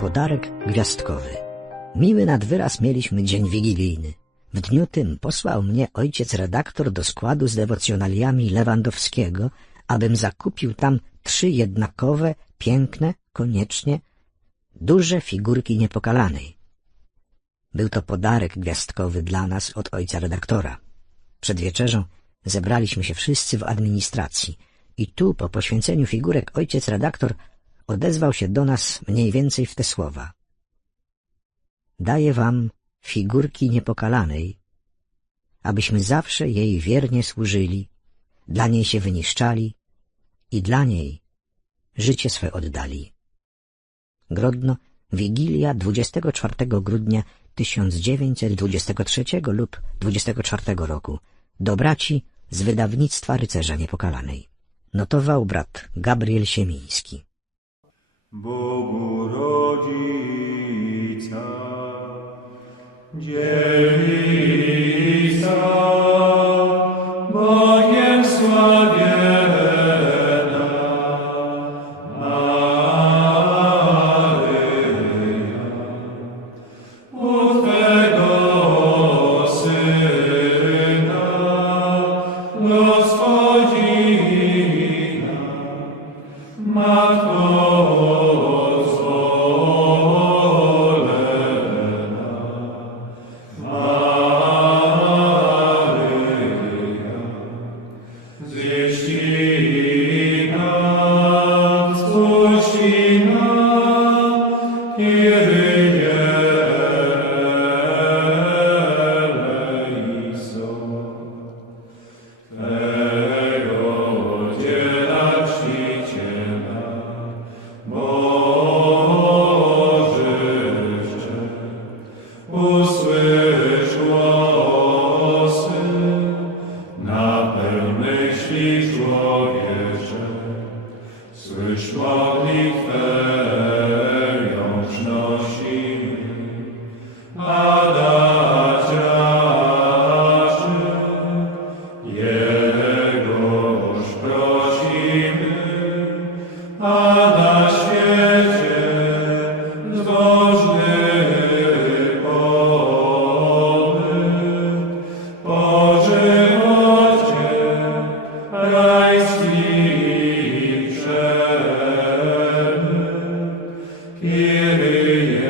Podarek gwiazdkowy. Miły nadwyraz mieliśmy dzień wigilijny. W dniu tym posłał mnie ojciec redaktor do składu z dewocjonaliami Lewandowskiego, abym zakupił tam trzy jednakowe, piękne, koniecznie, duże figurki niepokalanej. Był to podarek gwiazdkowy dla nas od ojca redaktora. Przed wieczerzą zebraliśmy się wszyscy w administracji i tu po poświęceniu figurek ojciec redaktor odezwał się do nas mniej więcej w te słowa. Daję wam figurki niepokalanej, abyśmy zawsze jej wiernie służyli, dla niej się wyniszczali i dla niej życie swe oddali. Grodno, Wigilia 24 grudnia 1923 lub 24 roku do braci z wydawnictwa Rycerza Niepokalanej. Notował brat Gabriel Siemiński. Bogu Rodzica, dziewica, Bogiem sławiena, Maryja, u Twego Syna, Gospodzina, Matko Священна, Священна, Священна, gdyż modli ją a Jegoż prosimy, a na świecie zbożny pobyt rajski. Kyrie